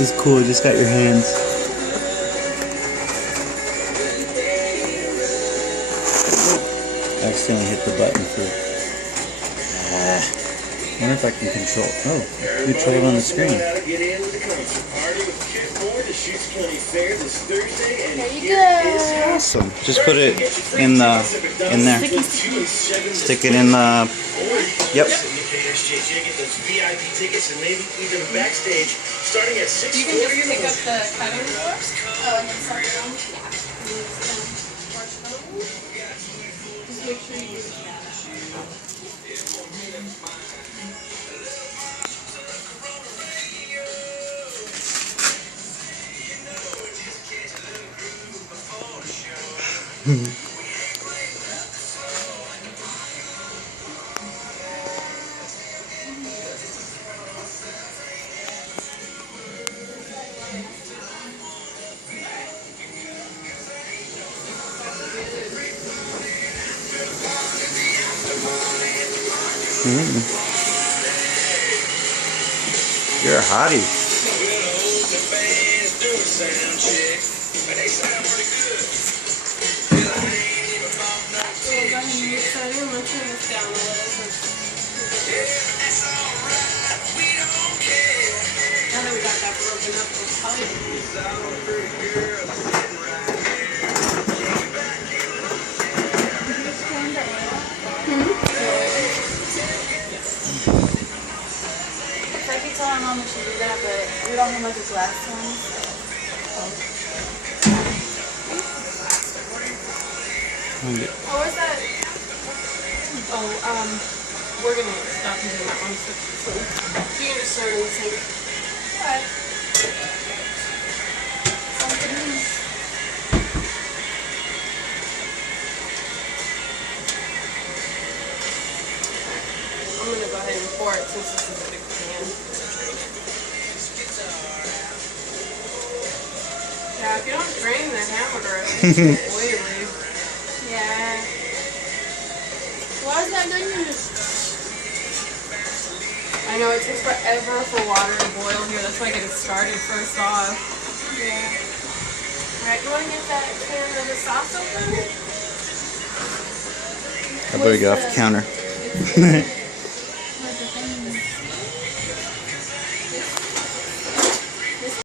It's cool, just got your hands. I accidentally hit the button for. I wonder if I can control. Oh, control it on the screen. There you go. Awesome. Just put it in there. Stick it in the. Yep. Get those VIP tickets and maybe even backstage starting at 6:40 You can just pick up the cutting board. Oh, and then suck it on. Yeah. Just make sure you do it. You're a hottie. Now that we got that broken up, we'll probably I keep telling Mom we should do that, but we don't have much this last time. Oh, where's that? Oh, we're gonna stop using that one. So you can just serve in the sink. Alright. Sounds good to me. I'm gonna go ahead and pour it since this is a big pan. Yeah, if you don't drain the hamburger, it's oily. Yeah. Why is that done? I know it takes forever for water to boil here. That's why I get it started first off. Yeah. Alright, you want to get that can of the sauce open? How about we get off the counter?